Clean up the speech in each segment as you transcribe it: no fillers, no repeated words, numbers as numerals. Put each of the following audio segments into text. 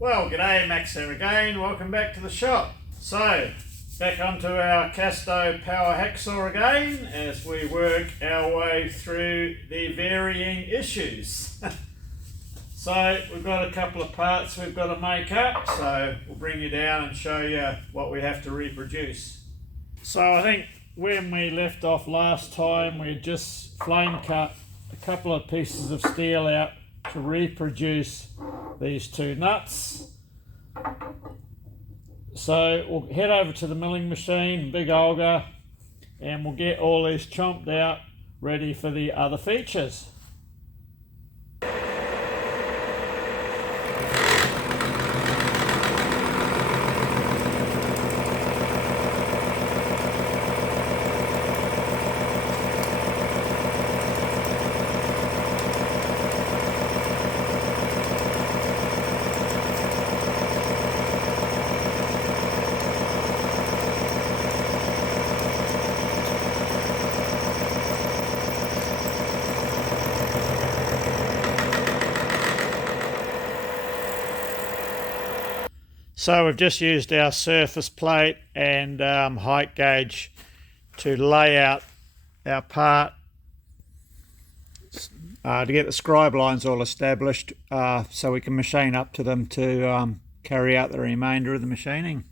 Well, g'day, Max here again. Welcome back to the shop. So, back onto our KASTO power hacksaw again as we work our way through the varying issues. So, we've got a couple of parts we've got to make up, so we'll bring you down and show you what we have to reproduce. So, I think when we left off last time, we just flame cut a couple of pieces of steel out to reproduce these two nuts. So we'll head over to the milling machine, big auger, and we'll get all these chomped out ready for the other features. So we've just used our surface plate and height gauge to lay out our part to get the scribe lines all established so we can machine up to them to carry out the remainder of the machining.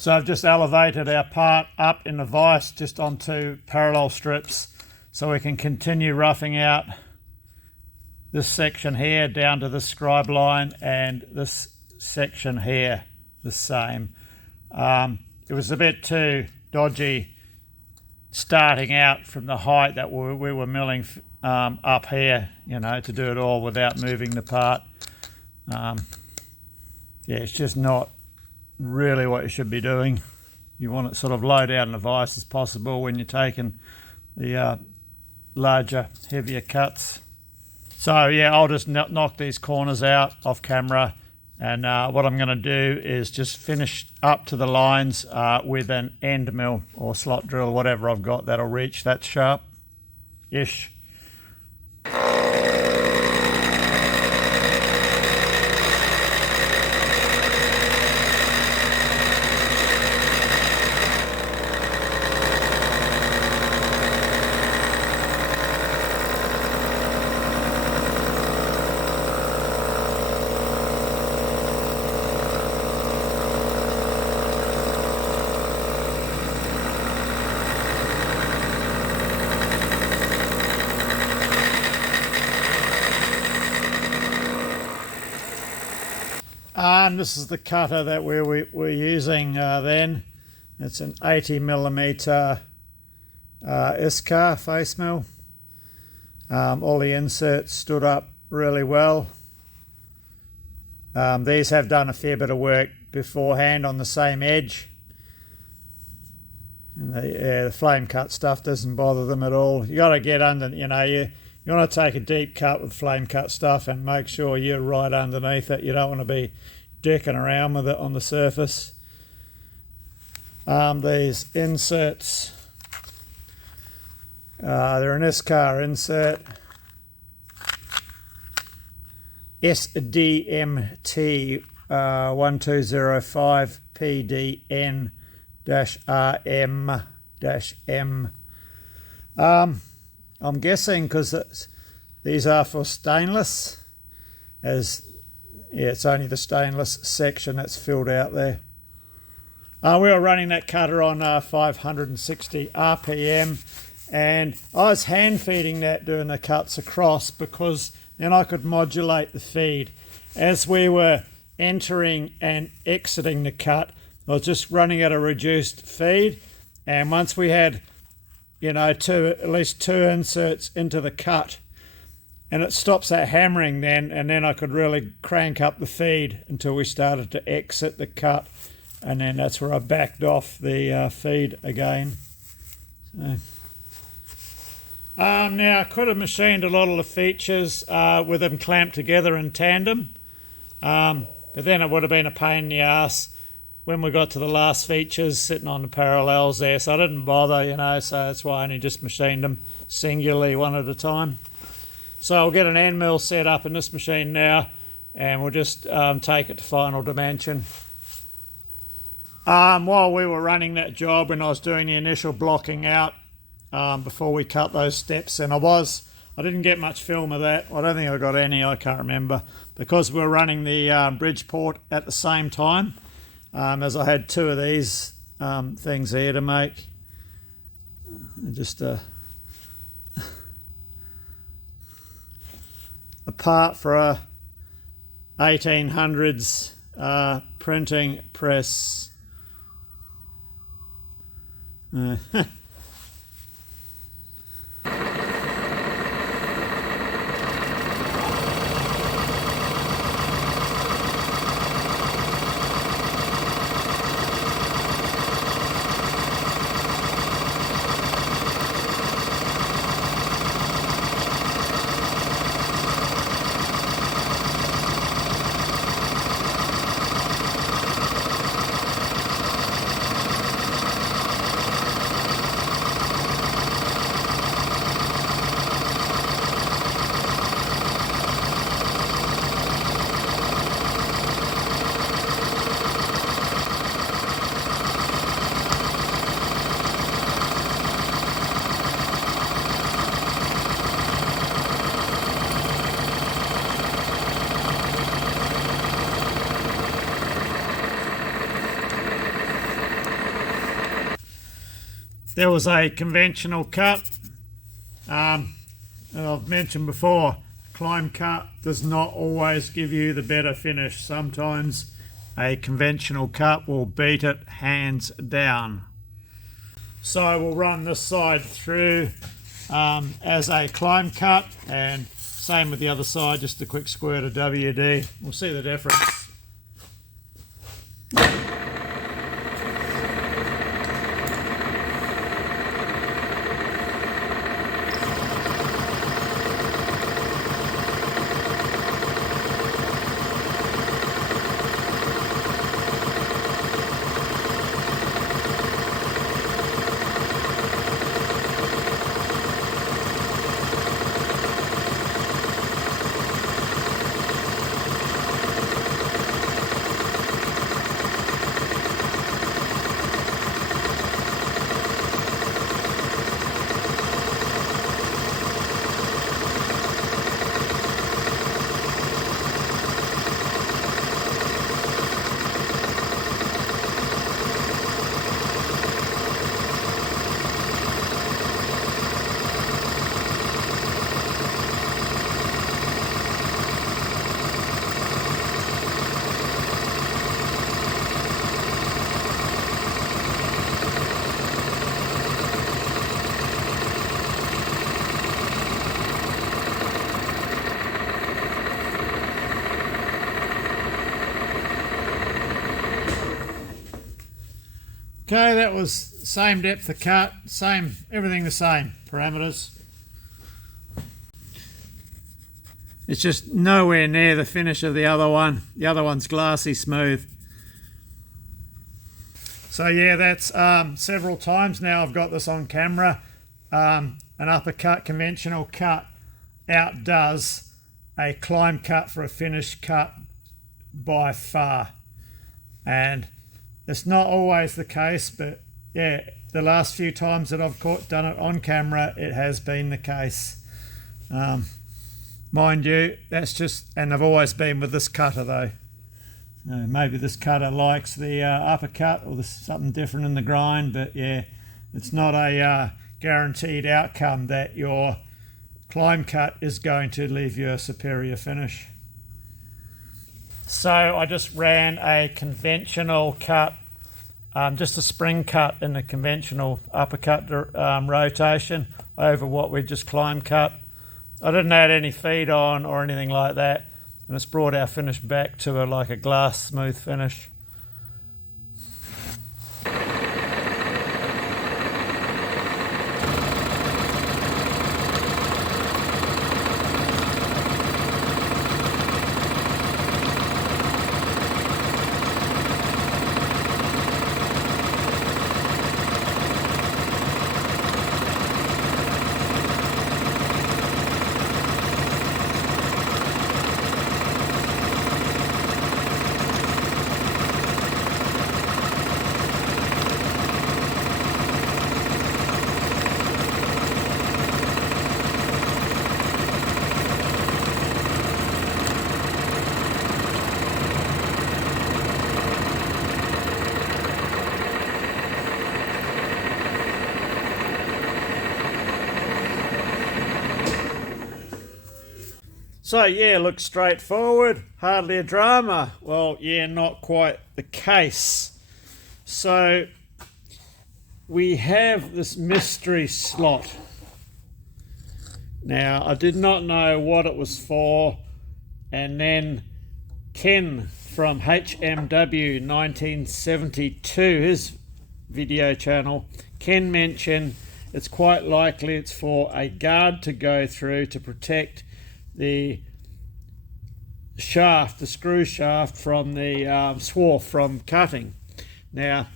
So I've just elevated our part up in the vise just onto parallel strips so we can continue roughing out this section here down to the scribe line and this section here the same. It was a bit too dodgy starting out from the height that we were milling up here, you know, to do it all without moving the part. Yeah, it's just not really what you should be doing. You want it sort of low down the vise as possible when you're taking the larger, heavier cuts. So yeah, I'll just knock these corners out off camera, and what I'm going to do is just finish up to the lines with an end mill or slot drill, whatever I've got that'll reach that sharp-ish. This is the cutter that we're using then. It's an 80mm ISCAR face mill. All the inserts stood up really well. These have done a fair bit of work beforehand on the same edge. And the flame cut stuff doesn't bother them at all. You got to get under, you want to take a deep cut with flame cut stuff and make sure you're right underneath it. You don't want to be dicking around with it on the surface. These inserts, they're an ISCAR insert, SDMT 1205 PDN-RM-M. I'm guessing because these are for stainless, it's only the stainless section that's filled out there. We were running that cutter on 560 RPM, and I was hand feeding that doing the cuts across because then I could modulate the feed. As we were entering and exiting the cut, I was just running at a reduced feed, and once we had, at least two inserts into the cut, and it stops that hammering then, and then I could really crank up the feed until we started to exit the cut, and then that's where I backed off the feed again. So, now I could have machined a lot of the features with them clamped together in tandem, but then it would have been a pain in the ass when we got to the last features sitting on the parallels there, so I didn't bother, so that's why I only just machined them singularly one at a time. So I'll get an end mill set up in this machine now, and we'll just take it to final dimension. While we were running that job, when I was doing the initial blocking out before we cut those steps, and I didn't get much film of that. I don't think I got any, I can't remember, because we were running the Bridgeport at the same time, as I had two of these things here to make. Just a part for a 1800s printing press. There was a conventional cut, and I've mentioned before, climb cut does not always give you the better finish. Sometimes a conventional cut will beat it hands down. So we'll run this side through as a climb cut, and same with the other side, just a quick squirt of WD. We'll see the difference. Okay, that was same depth of cut, same, everything the same, parameters. It's just nowhere near the finish of the other one. The other one's glassy smooth. So yeah, that's several times now I've got this on camera. An uppercut, conventional cut outdoes a climb cut for a finished cut by far. And it's not always the case, but yeah, the last few times that I've done it on camera, it has been the case. Mind you, that's just, and I've always been with this cutter though. Maybe this cutter likes the uppercut, or there's something different in the grind, but yeah, it's not a guaranteed outcome that your climb cut is going to leave you a superior finish. So I just ran a conventional cut, just a spring cut in the conventional uppercut rotation over what we just climb cut. I didn't add any feed on or anything like that, and it's brought our finish back to like a glass smooth finish. So yeah, looks straightforward, hardly a drama. Well, yeah, not quite the case. So we have this mystery slot. Now, I did not know what it was for, and then Ken from HMW 1972, his video channel, Ken mentioned it's quite likely it's for a guard to go through to protect the shaft, the screw shaft from the swarf from cutting. Now,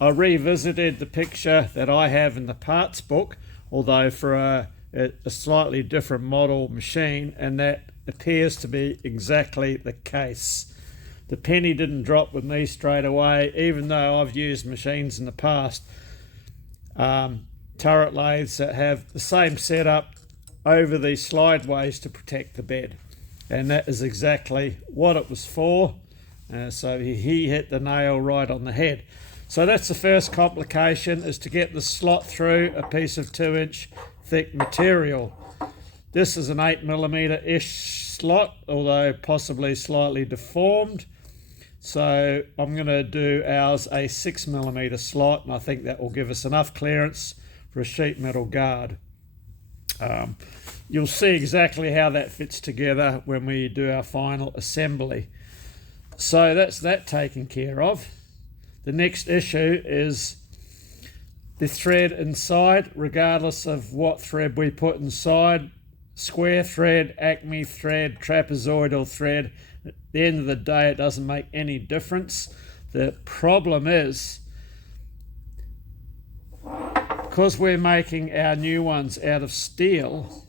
I revisited the picture that I have in the parts book, although for a slightly different model machine, and that appears to be exactly the case. The penny didn't drop with me straight away, even though I've used machines in the past, turret lathes that have the same setup over these slideways to protect the bed, and that is exactly what it was for. So he hit the nail right on the head. So that's the first complication, is to get the slot through a piece of 2-inch thick material. This is an 8mm ish slot, although possibly slightly deformed. So I'm going to do ours a 6mm slot, and I think that will give us enough clearance for a sheet metal guard. You'll see exactly how that fits together when we do our final assembly. So that's that taken care of. The next issue is the thread inside, regardless of what thread we put inside. Square thread, acme thread, trapezoidal thread. At the end of the day, it doesn't make any difference. The problem is, because we're making our new ones out of steel,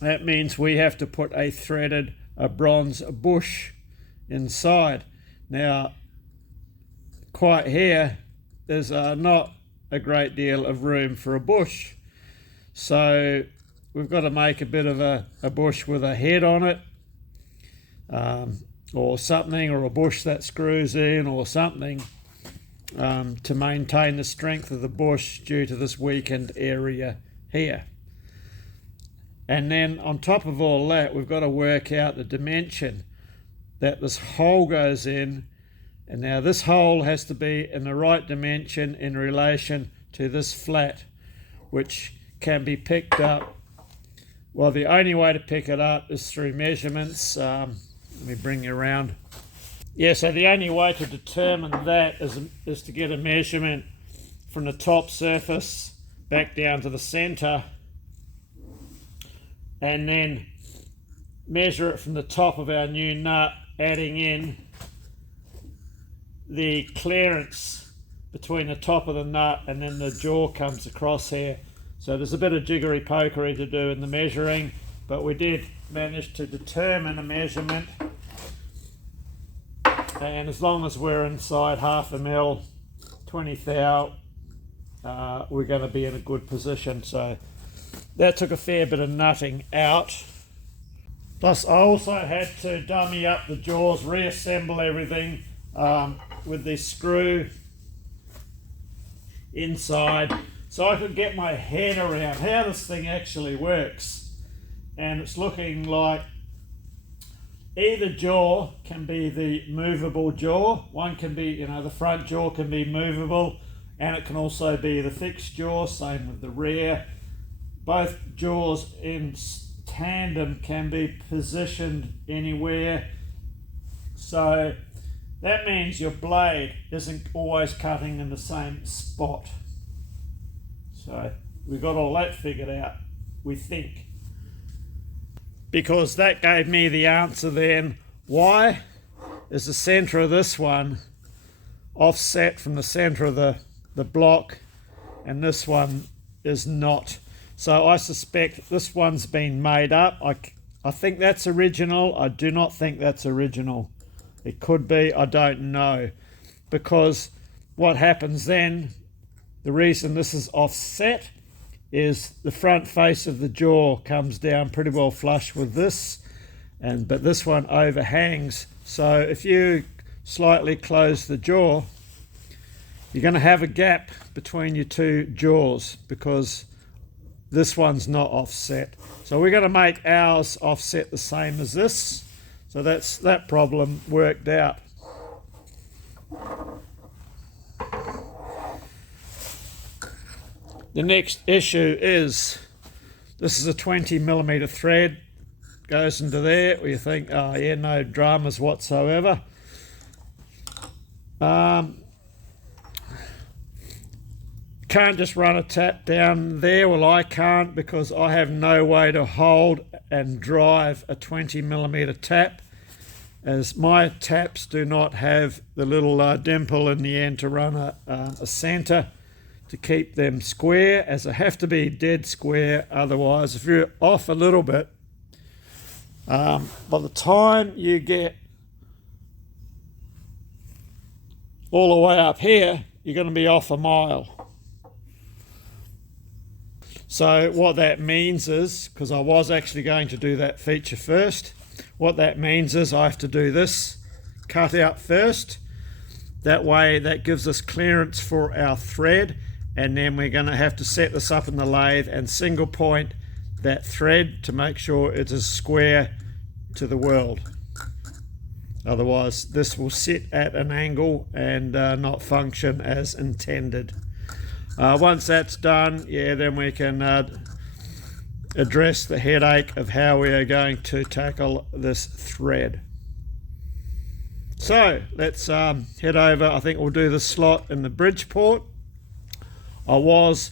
that means we have to put a bronze bush inside. Now, quite here, there's not a great deal of room for a bush. So we've got to make a bit of a bush with a head on it, or something, or a bush that screws in or something, to maintain the strength of the bush due to this weakened area here. And then on top of all that, we've got to work out the dimension that this hole goes in. And now this hole has to be in the right dimension in relation to this flat, which can be picked up. Well, the only way to pick it up is through measurements. Let me bring you around. Yeah, so the only way to determine that is to get a measurement from the top surface back down to the center, and then measure it from the top of our new nut, adding in the clearance between the top of the nut and then the jaw comes across here. So there's a bit of jiggery pokery to do in the measuring, but we did manage to determine a measurement, and as long as we're inside 1/2 mil, 20 thou, we're going to be in a good position. So that took a fair bit of nutting out. Plus I also had to dummy up the jaws, reassemble everything with this screw inside, so I could get my head around how this thing actually works. And it's looking like either jaw can be the movable jaw. One can be, you know, the front jaw can be movable, and it can also be the fixed jaw, same with the rear. Both jaws in tandem can be positioned anywhere, so that means your blade isn't always cutting in the same spot. So we've got all that figured out, we think, because that gave me the answer then. Why is the center of this one offset from the center of the block and this one is not? So I suspect this one's been made up. I think that's original. I do not think that's original. It could be, I don't know. Because what happens then, the reason this is offset is the front face of the jaw comes down pretty well flush with this, but this one overhangs. So if you slightly close the jaw, you're going to have a gap between your two jaws because this one's not offset. So we're going to make ours offset the same as this. So that's that problem worked out. The next issue is, this is a 20mm thread, goes into there, where you think, oh yeah, no dramas whatsoever. Can't just run a tap down there. Well, I can't, because I have no way to hold and drive a 20mm tap, as my taps do not have the little dimple in the end to run a center to keep them square, as they have to be dead square. Otherwise, if you're off a little bit, by the time you get all the way up here, you're going to be off a mile. So what that means is, because I was actually going to do that feature first, what that means is I have to do this cut out first. That way that gives us clearance for our thread, and then we're going to have to set this up in the lathe and single point that thread to make sure it is square to the world. Otherwise this will sit at an angle and not function as intended. Once that's done, yeah, then we can address the headache of how we are going to tackle this thread. So let's head over. I think we'll do the slot in the Bridgeport. I was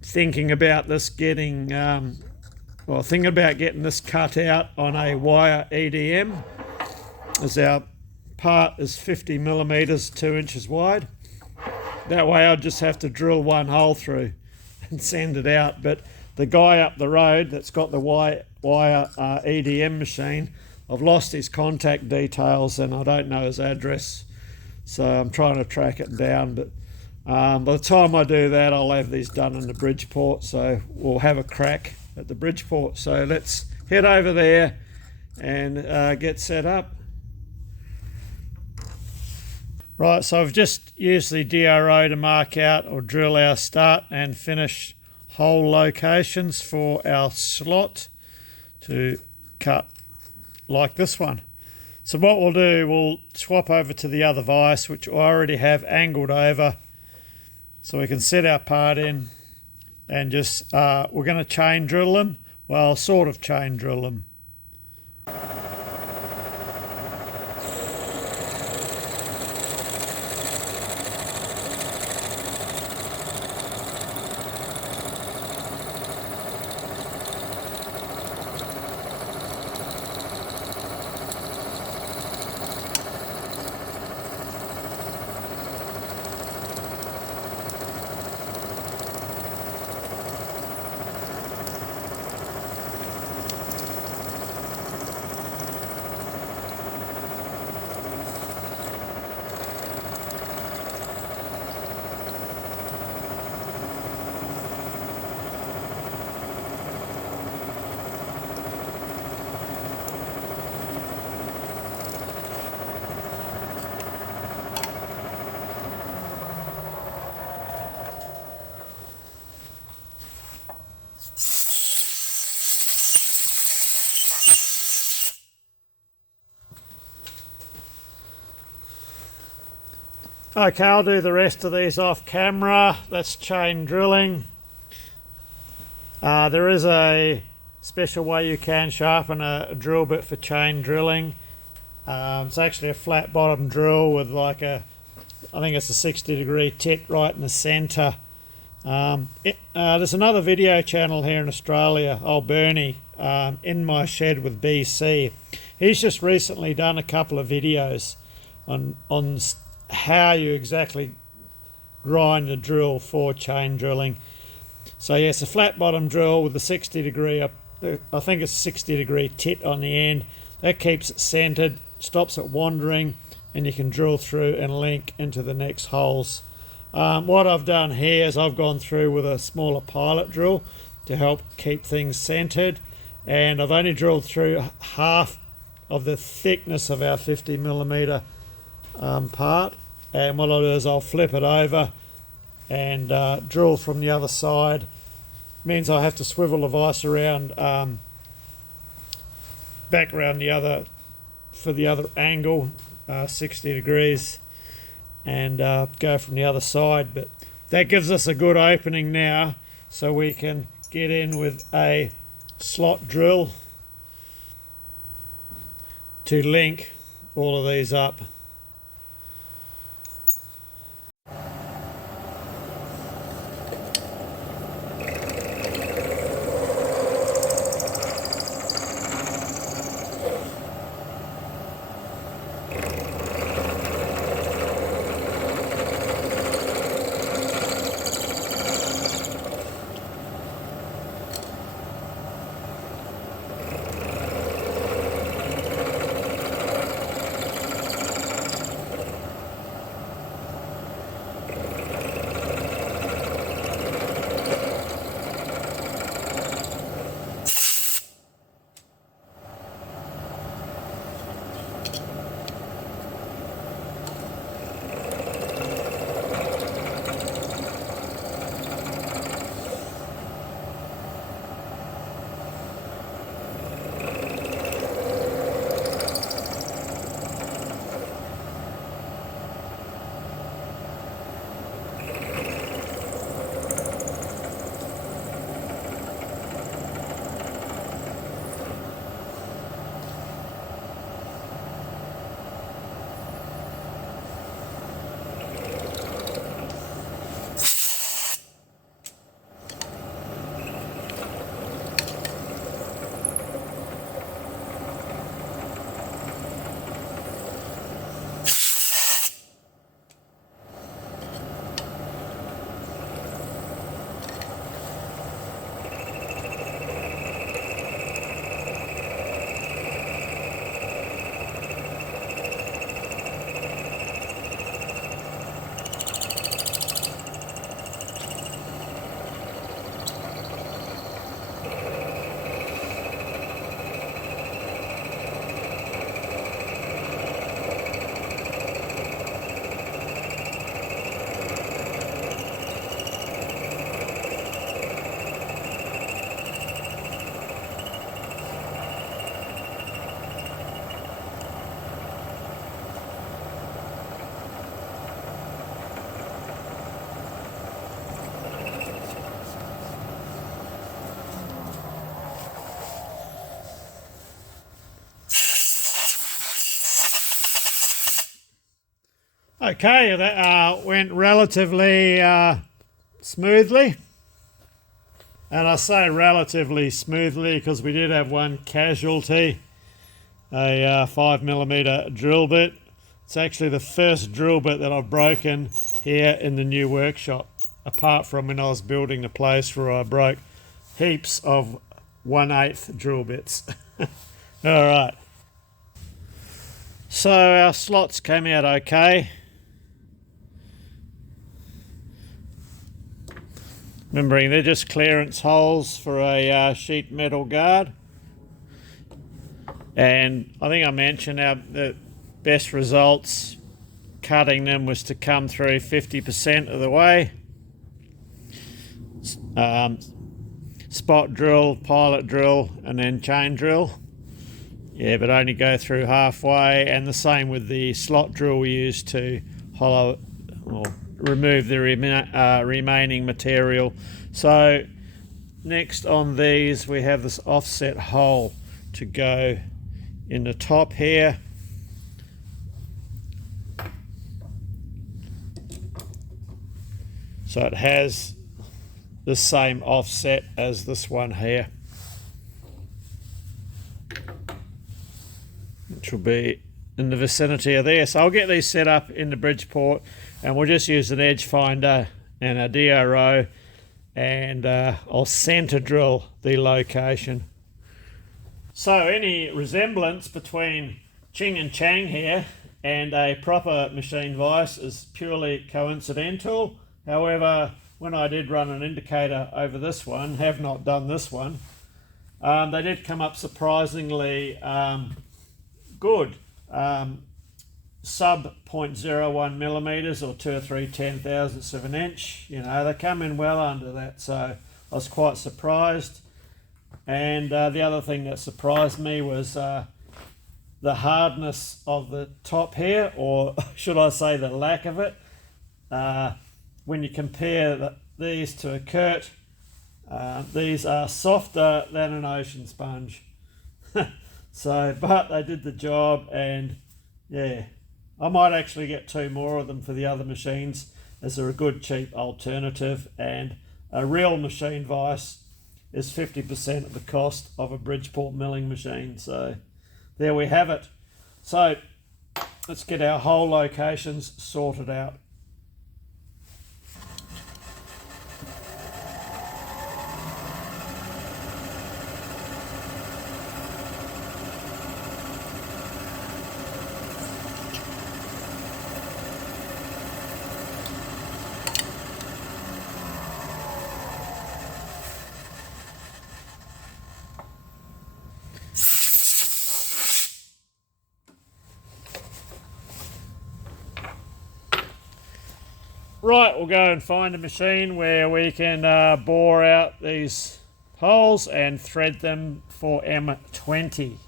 thinking about this getting, thinking about getting this cut out on a wire EDM, as our part is 50mm, 2 inches wide. That way I'd just have to drill one hole through and send it out. But the guy up the road that's got the wire EDM machine, I've lost his contact details and I don't know his address. So I'm trying to track it down. But by the time I do that, I'll have these done in the Bridgeport. So we'll have a crack at the Bridgeport. So let's head over there and get set up. Right, so I've just used the DRO to mark out or drill our start and finish hole locations for our slot to cut like this one. So what we'll do, we'll swap over to the other vise, which I already have angled over, so we can set our part in and just, we're going to chain drill them, well, sort of chain drill them. Okay, I'll do the rest of these off camera. That's chain drilling. There is a special way you can sharpen a drill bit for chain drilling. It's actually a flat bottom drill with like I think it's a 60-degree tip right in the centre. There's another video channel here in Australia, old Bernie, In My Shed with BC. He's just recently done a couple of videos on how you exactly grind the drill for chain drilling. So yeah, it's a flat bottom drill with a 60-degree, I think it's a 60-degree tit on the end. That keeps it centered, stops it wandering, and you can drill through and link into the next holes. What I've done here is I've gone through with a smaller pilot drill to help keep things centered, and I've only drilled through half of the thickness of our 50mm part. And what I'll do is I'll flip it over and drill from the other side. Means I have to swivel the vise around, back around the other, for the other angle, 60 degrees, and go from the other side. But that gives us a good opening now, so we can get in with a slot drill to link all of these up. Okay, that went relatively smoothly, and I say relatively smoothly because we did have one casualty, a 5mm drill bit. It's actually the first drill bit that I've broken here in the new workshop, apart from when I was building the place where I broke heaps of 1/8 drill bits. All right, so our slots came out okay. Remembering they're just clearance holes for a sheet metal guard. And I think I mentioned the best results cutting them was to come through 50% of the way. Spot drill, pilot drill, and then chain drill. Yeah, but only go through halfway. And the same with the slot drill we used to hollow or remove the remaining material. So next on these we have this offset hole to go in the top here. So it has the same offset as this one here, which will be in the vicinity of there. So I'll get these set up in the Bridgeport, and we'll just use an edge finder and a DRO, and I'll center drill the location. So any resemblance between Ching and Chang here and a proper machine vise is purely coincidental. However, when I did run an indicator over this one, have not done this one, they did come up surprisingly good. Sub 0.01 millimeters or 2 or 3/10,000ths of an inch. You know, they come in well under that, so I was quite surprised. And the other thing that surprised me was the hardness of the top here, or should I say the lack of it. When you compare these to a Kurt, these are softer than an ocean sponge. So, but they did the job, and yeah, I might actually get 2 more of them for the other machines, as they're a good cheap alternative, and a real machine vise is 50% of the cost of a Bridgeport milling machine. So there we have it. So let's get our hole locations sorted out. Right, we'll go and find a machine where we can bore out these holes and thread them for M20.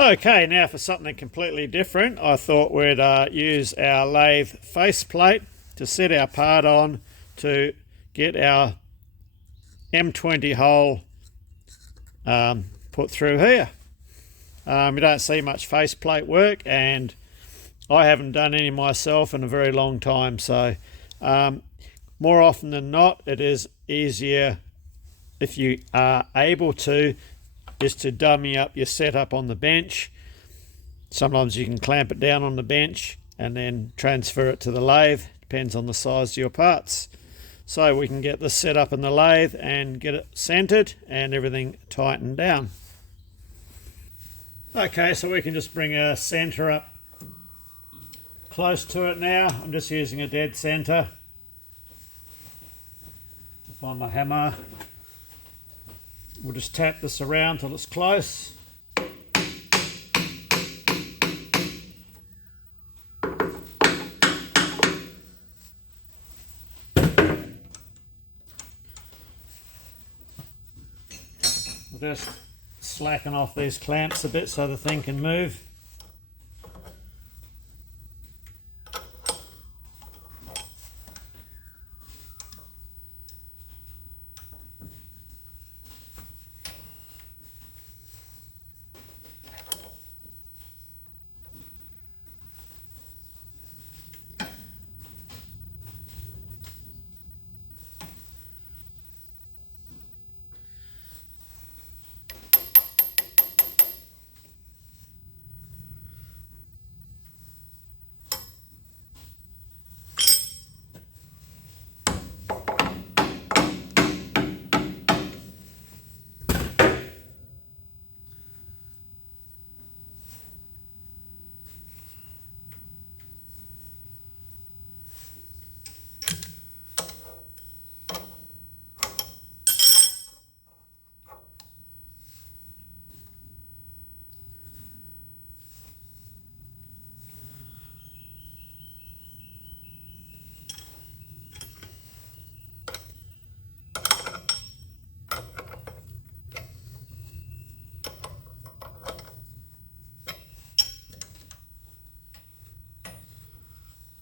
Okay, now for something completely different, I thought we'd use our lathe faceplate to set our part on to get our M20 hole put through here. You don't see much faceplate work, and I haven't done any myself in a very long time, so more often than not it is easier, if you are able to, is to dummy up your setup on the bench. Sometimes you can clamp it down on the bench and then transfer it to the lathe, depends on the size of your parts. So we can get this set up in the lathe and get it centered and everything tightened down. Okay, so we can just bring a center up close to it now. I'm just using a dead center. Find my hammer. We'll just tap this around till it's close. We'll just slacken off these clamps a bit so the thing can move.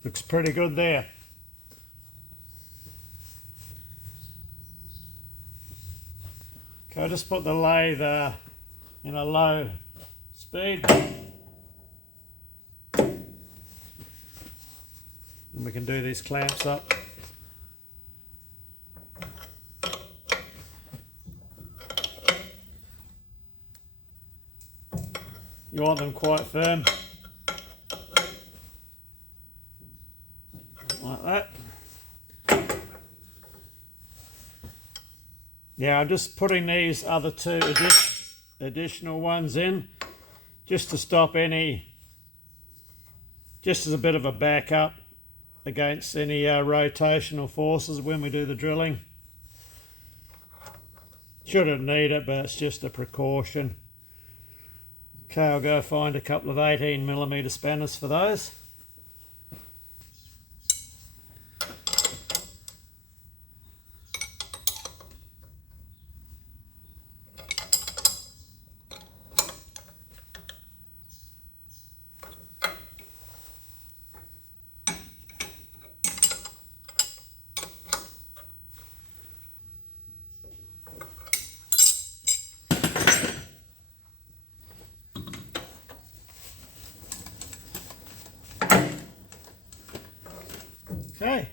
Looks pretty good there. Okay, I'll just put the lathe in a low speed. And we can do these clamps up. You want them quite firm. Like that. Yeah, I'm just putting these other two additional ones in just to stop any, just as a bit of a backup against any rotational forces when we do the drilling. Shouldn't need it, but it's just a precaution. Okay, I'll go find a couple of 18mm spanners for those. Okay.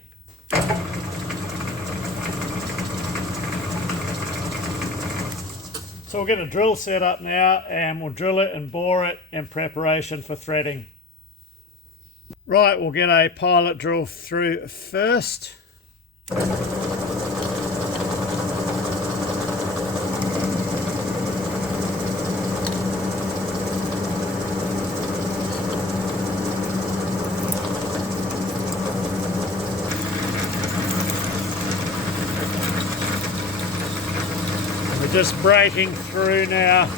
So we'll get a drill set up now and we'll drill it and bore it in preparation for threading. Right, we'll get a pilot drill through first. Just breaking through now.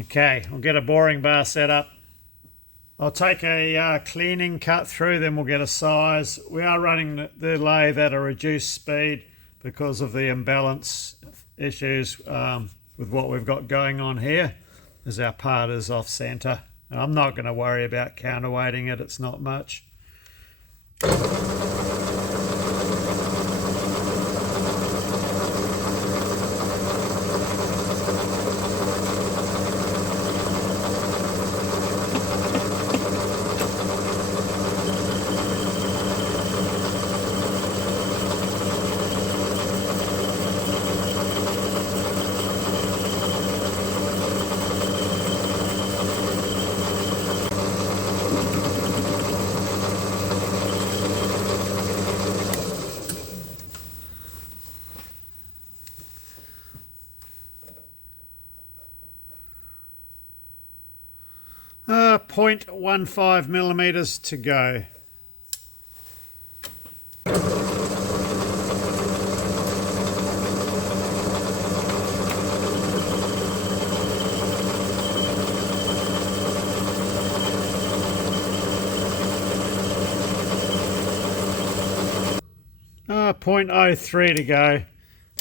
Okay, we'll get a boring bar set up. I'll take a cleaning cut through, then we'll get a size. We are running the lathe at a reduced speed because of the imbalance issues with what we've got going on here, as our part is off center. And I'm not going to worry about counterweighting it, it's not much. Uh, 0.15mm to go. Uh, 0.03 to go.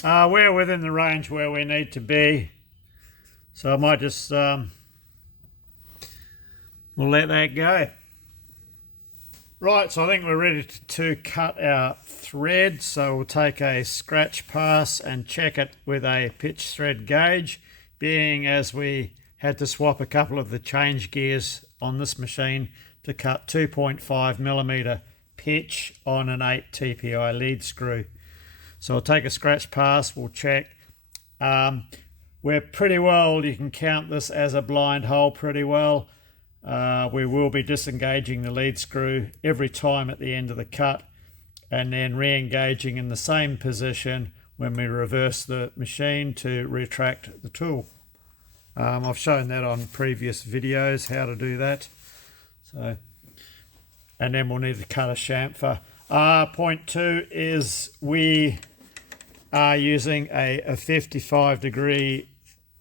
We're within the range where we need to be, so I might just we'll let that go. Right, so I think we're ready to cut our thread. So we'll take a scratch pass and check it with a pitch thread gauge, being as we had to swap a couple of the change gears on this machine to cut 2.5mm pitch on an 8 TPI lead screw. So I'll take a scratch pass, we'll check. We're pretty well, you can count this as a blind hole pretty well. We will be disengaging the lead screw every time at the end of the cut and then re-engaging in the same position when we reverse the machine to retract the tool. I've shown that on previous videos how to do that. So, and then we'll need to cut a chamfer. Point 2 is we are using a 55 degree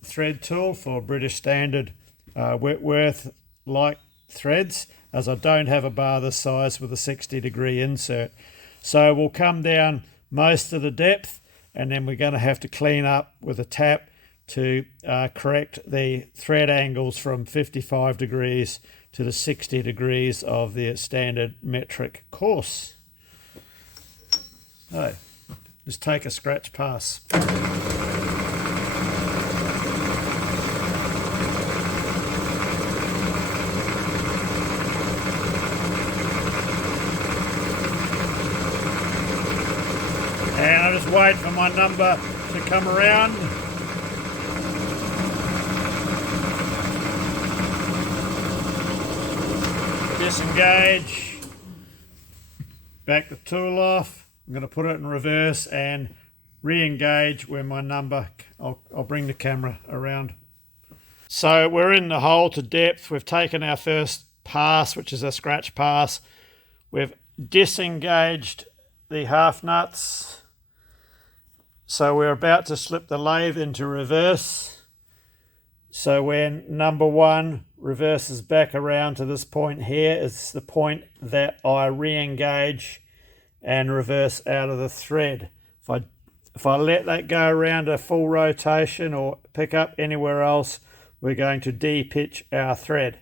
thread tool for British standard Whitworth like threads, as I don't have a bar this size with a 60-degree insert. So we'll come down most of the depth, and then we're going to have to clean up with a tap to correct the thread angles from 55 degrees to the 60 degrees of the standard metric course. So just take a scratch pass. And I just wait for my number to come around. Disengage. Back the tool off. I'm going to put it in reverse and re-engage when my number, I'll bring the camera around. So we're in the hole to depth. We've taken our first pass, which is a scratch pass. We've disengaged the half nuts. So we're about to slip the lathe into reverse. So when number one reverses back around to this point here, it's the point that I re-engage and reverse out of the thread. If I let that go around a full rotation or pick up anywhere else, we're going to de-pitch our thread.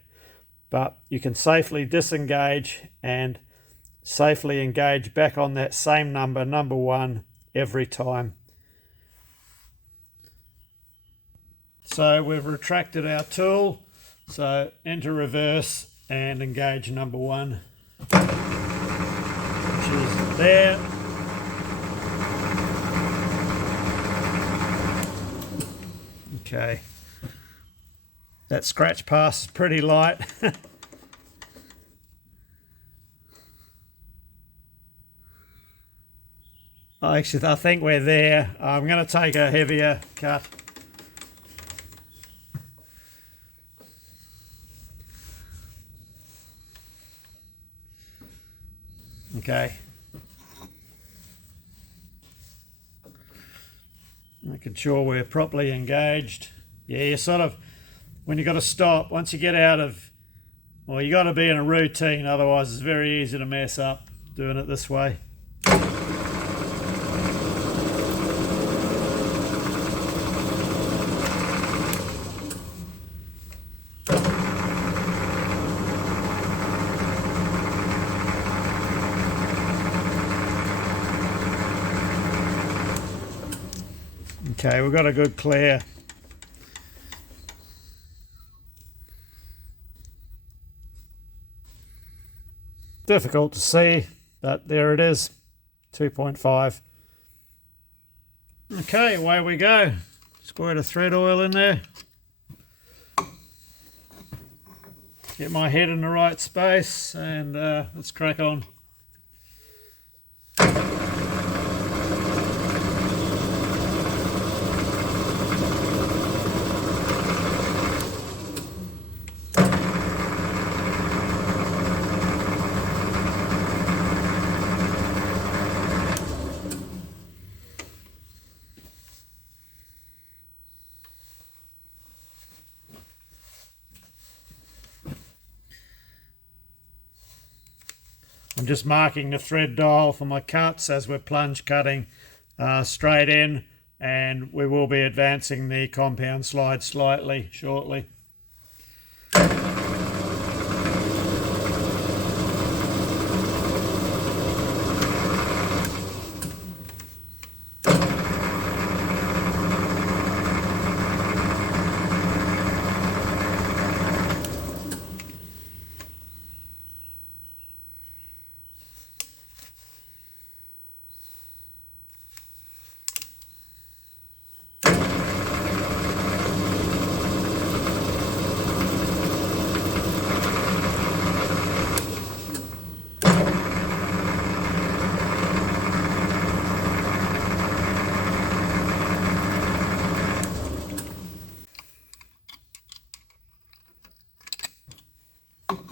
But you can safely disengage and safely engage back on that same number, number one, every time. So we've retracted our tool, so enter reverse and engage number one, which is there. Okay, that scratch pass is pretty light. I think we're there. I'm going to take a heavier cut. Okay. Making sure we're properly engaged. Yeah, you sort of, when you got to stop, once you get out of, well, you got to be in a routine, otherwise it's very easy to mess up doing it this way. Okay, we've got a good clear. Difficult to see, but there it is, 2.5. Okay, away we go. Squirt a thread oil in there. Get my head in the right space and let's crack on. I'm just marking the thread dial for my cuts as we're plunge cutting straight in, and we will be advancing the compound slide slightly shortly.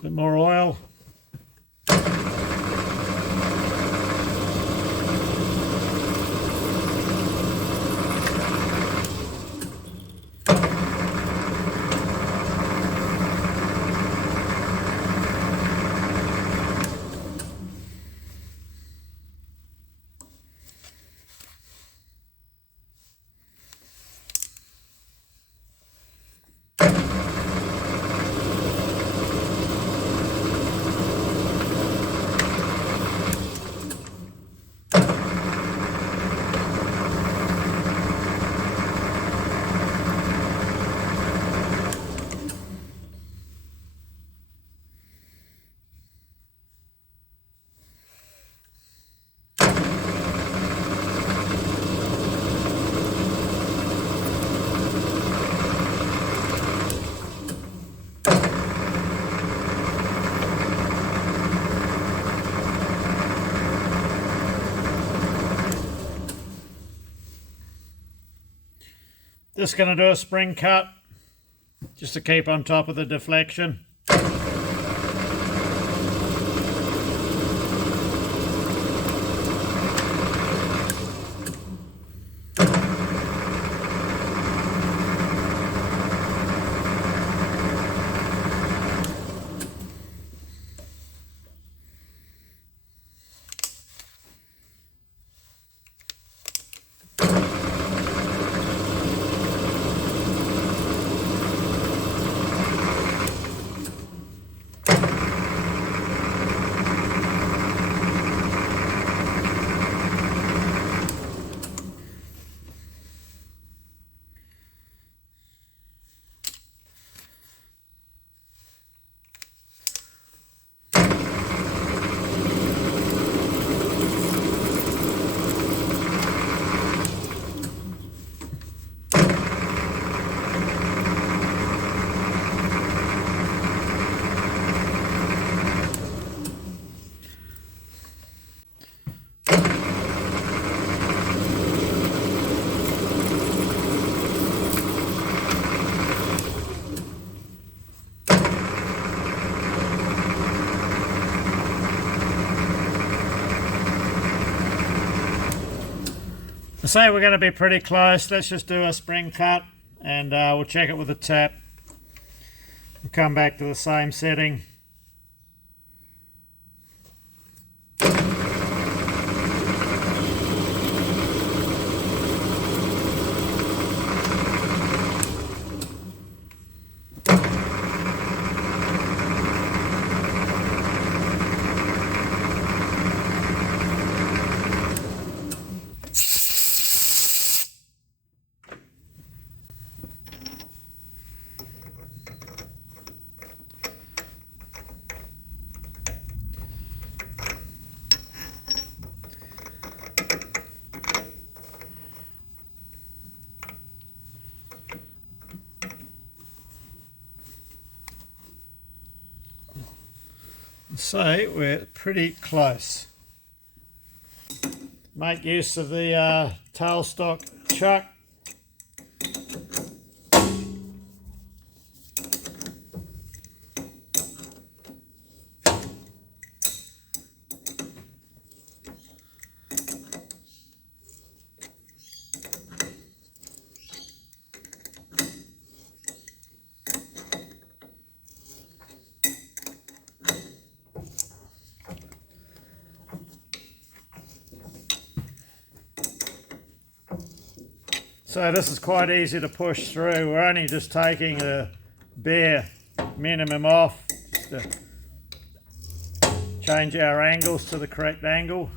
Bit more oil. Just going to do a spring cut just to keep on top of the deflection. I say we're going to be pretty close. Let's just do a spring cut and we'll check it with a tap. We'll come back to the same setting. So we're pretty close. Make use of the tailstock chuck. So this is quite easy to push through. We're only just taking the bare minimum off just to change our angles to the correct angle.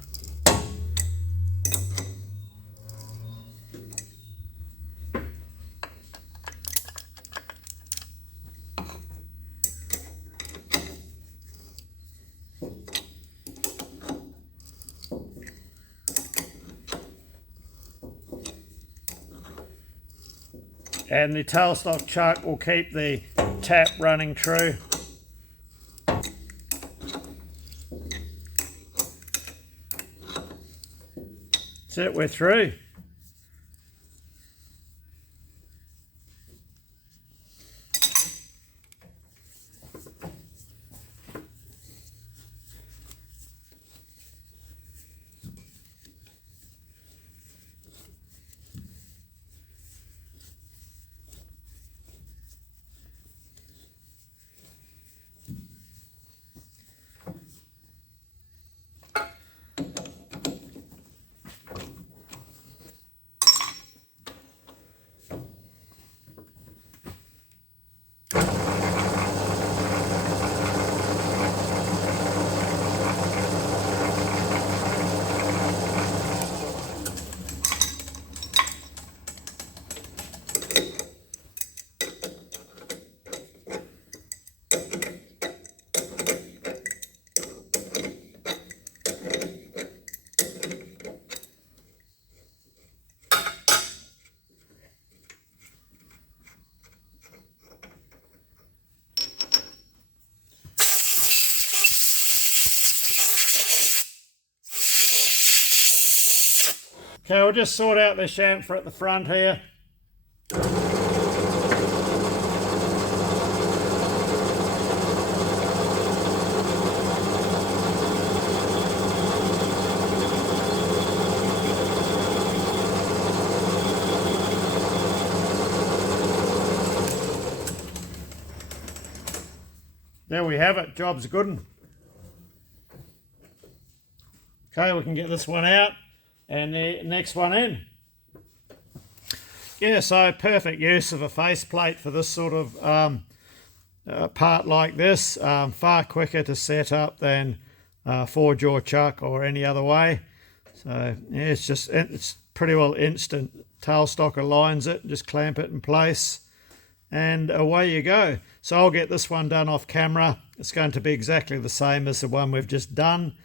And the tailstock chuck will keep the tap running true. That's it, we're through. Okay, we'll just sort out the chamfer at the front here. there we have it. Job's a good one. Okay, we can get this one out and the next one in. Yeah, so perfect use of a faceplate for this sort of part like this. Far quicker to set up than 4-jaw chuck or any other way. So yeah, it's pretty well instant. Tailstock aligns it, just clamp it in place, and away you go. So I'll get this one done off camera. It's going to be exactly the same as the one we've just done,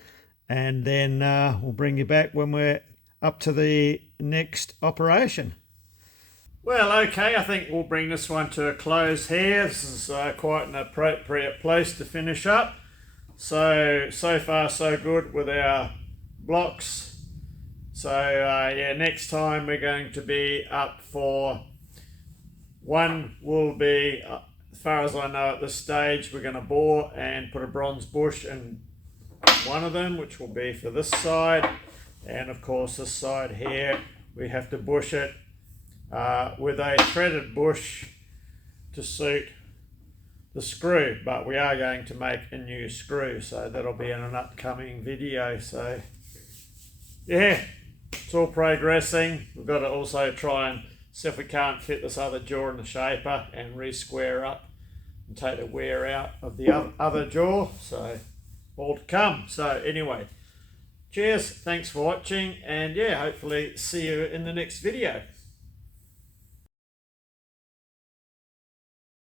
and then we'll bring you back when we're up to the next operation. Well, okay, I think we'll bring this one to a close here. This is quite an appropriate place to finish up. So far so good with our blocks. So yeah, next time we're going to be up for one will be, as far as I know at this stage, we're going to bore and put a bronze bush in one of them, which will be for this side. And of course this side here, we have to bush it with a threaded bush to suit the screw. But we are going to make a new screw, so that'll be in an upcoming video. So yeah, it's all progressing. We've got to also try and see if we can't fit this other jaw in the shaper and re-square up and take the wear out of the other jaw. So all to come. So anyway, cheers, thanks for watching, and yeah, hopefully see you in the next video.